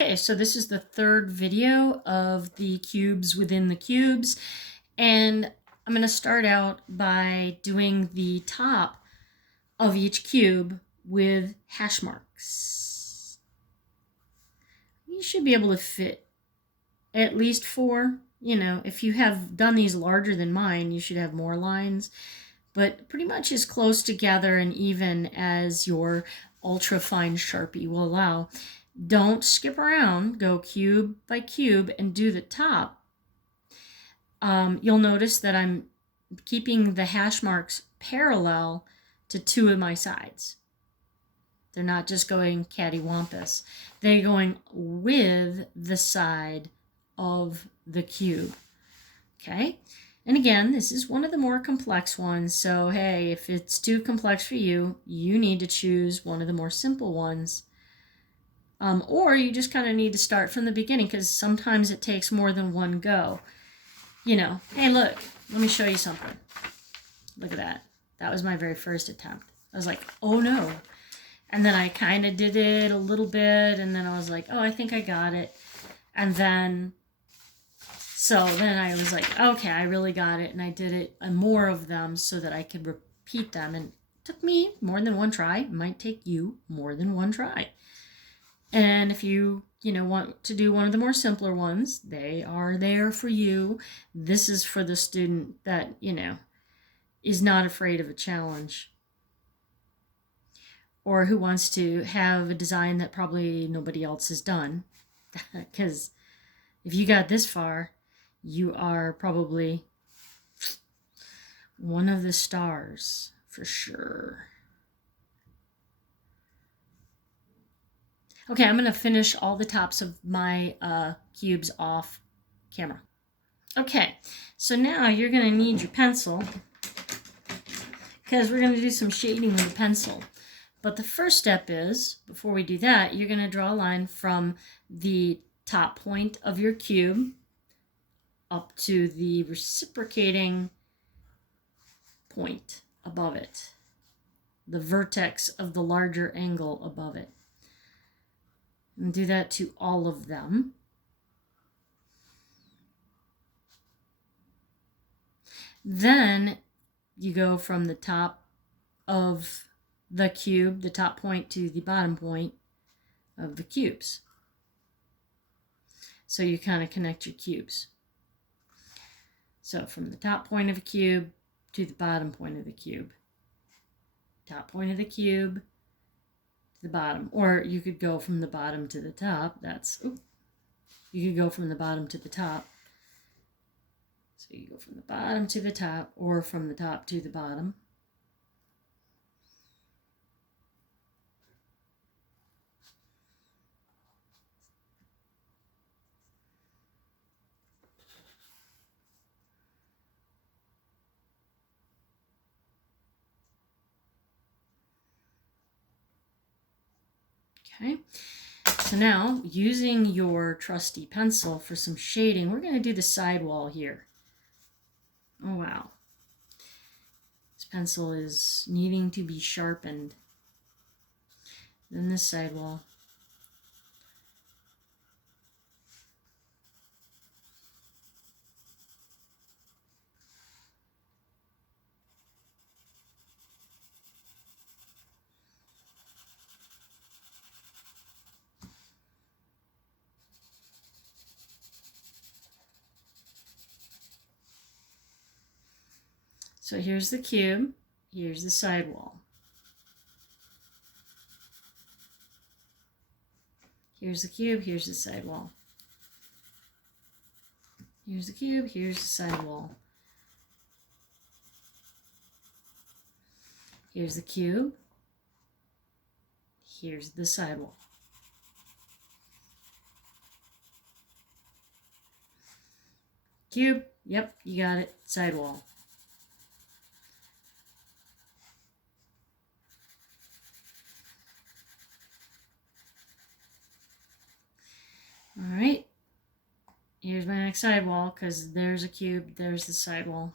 Okay, so this is the third video of the cubes within the cubes, and I'm going to start out by doing the top of each cube with hash marks. You should be able to fit at least 4. You know, if you have done these larger than mine, you should have more lines, but pretty much as close together and even as your ultra fine Sharpie will allow. Don't skip around, go cube by cube and do the top. You'll notice that I'm keeping the hash marks parallel to 2 of my sides. They're not just going cattywampus. They're going with the side of the cube. Okay? And again, this is one of the more complex ones, so hey, if it's too complex for you, you need to choose one of the more simple ones. Or you just kind of need to start from the beginning because sometimes it takes more than one go. You know, hey, look, let me show you something. Look at that. That was my very first attempt. I was like, oh no. And then I kind of did it a little bit, and then I was like, oh, I think I got it. And then, so then I was like, okay, I really got it. And I did it more of them so that I could repeat them. And it took me more than one try. It might take you more than one try. And if you want to do one of the more simpler ones, they are there for you. This is for the student that, is not afraid of a challenge, or who wants to have a design that probably nobody else has done. Because if you got this far, you are probably one of the stars for sure. Okay, I'm going to finish all the tops of my cubes off camera. Okay, so now you're going to need your pencil because we're going to do some shading with a pencil. But the first step is, before we do that, you're going to draw a line from the top point of your cube up to the reciprocating point above it, the vertex of the larger angle above it. And do that to all of them. Then you go from the top of the cube, the top point, to the bottom point of the cubes. So you kind of connect your cubes. So from the top point of a cube to the bottom point of the cube. Top point of the cube to the bottom. Or you could go from the bottom to the top. You could go from the bottom to the top. So you go from the bottom to the top, or from the top to the bottom. Okay, so now using your trusty pencil for some shading, we're going to do the sidewall here. Oh wow, this pencil is needing to be sharpened. Then this sidewall. So here's the cube, here's the sidewall. Here's the cube, here's the sidewall. Here's the cube, here's the sidewall. Here's the cube, here's the sidewall. Cube, yep, you got it, sidewall. All right, here's my next sidewall because there's a cube, there's the sidewall.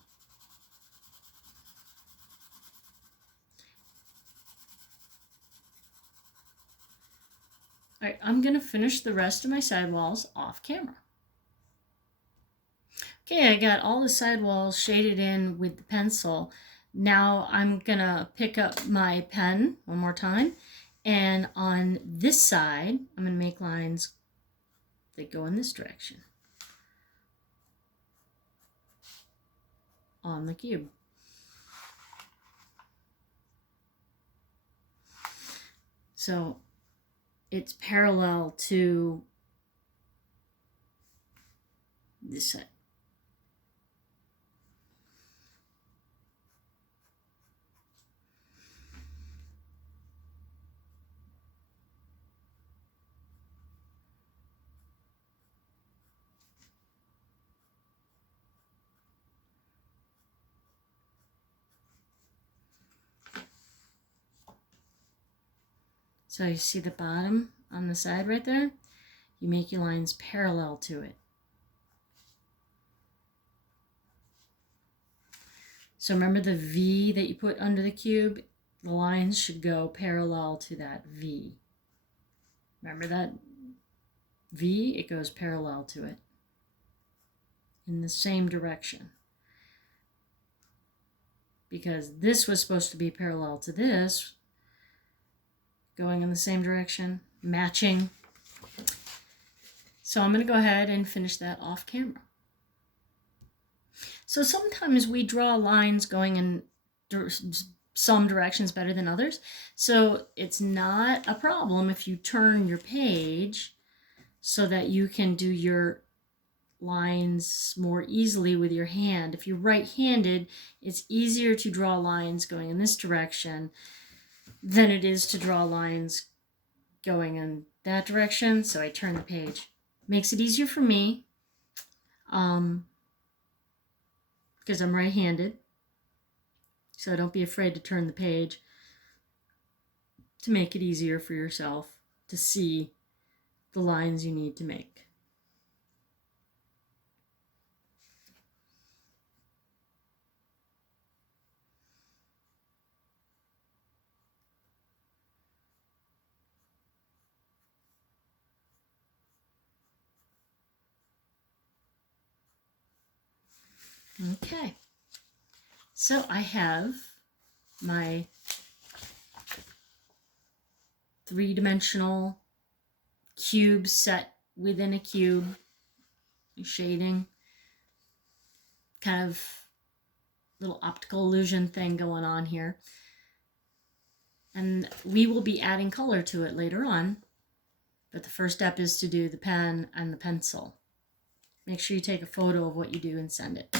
All right, I'm going to finish the rest of my sidewalls off camera. Okay, I got all the sidewalls shaded in with the pencil. Now I'm going to pick up my pen one more time, and on this side, I'm going to make lines that go in this direction on the cube. So it's parallel to this side. So you see the bottom on the side right there? You make your lines parallel to it. So remember the V that you put under the cube? The lines should go parallel to that V. Remember that V? It goes parallel to it in the same direction. Because this was supposed to be parallel to this, going in the same direction, matching. So I'm going to go ahead and finish that off camera. So sometimes we draw lines going in some directions better than others. So it's not a problem if you turn your page so that you can do your lines more easily with your hand. If you're right-handed, it's easier to draw lines going in this direction than it is to draw lines going in that direction. So I turn the page. Makes it easier for me because I'm right-handed. So don't be afraid to turn the page to make it easier for yourself to see the lines you need to make. Okay, so I have my three-dimensional cube set within a cube, shading, kind of little optical illusion thing going on here. And we will be adding color to it later on, but the first step is to do the pen and the pencil. Make sure you take a photo of what you do and send it.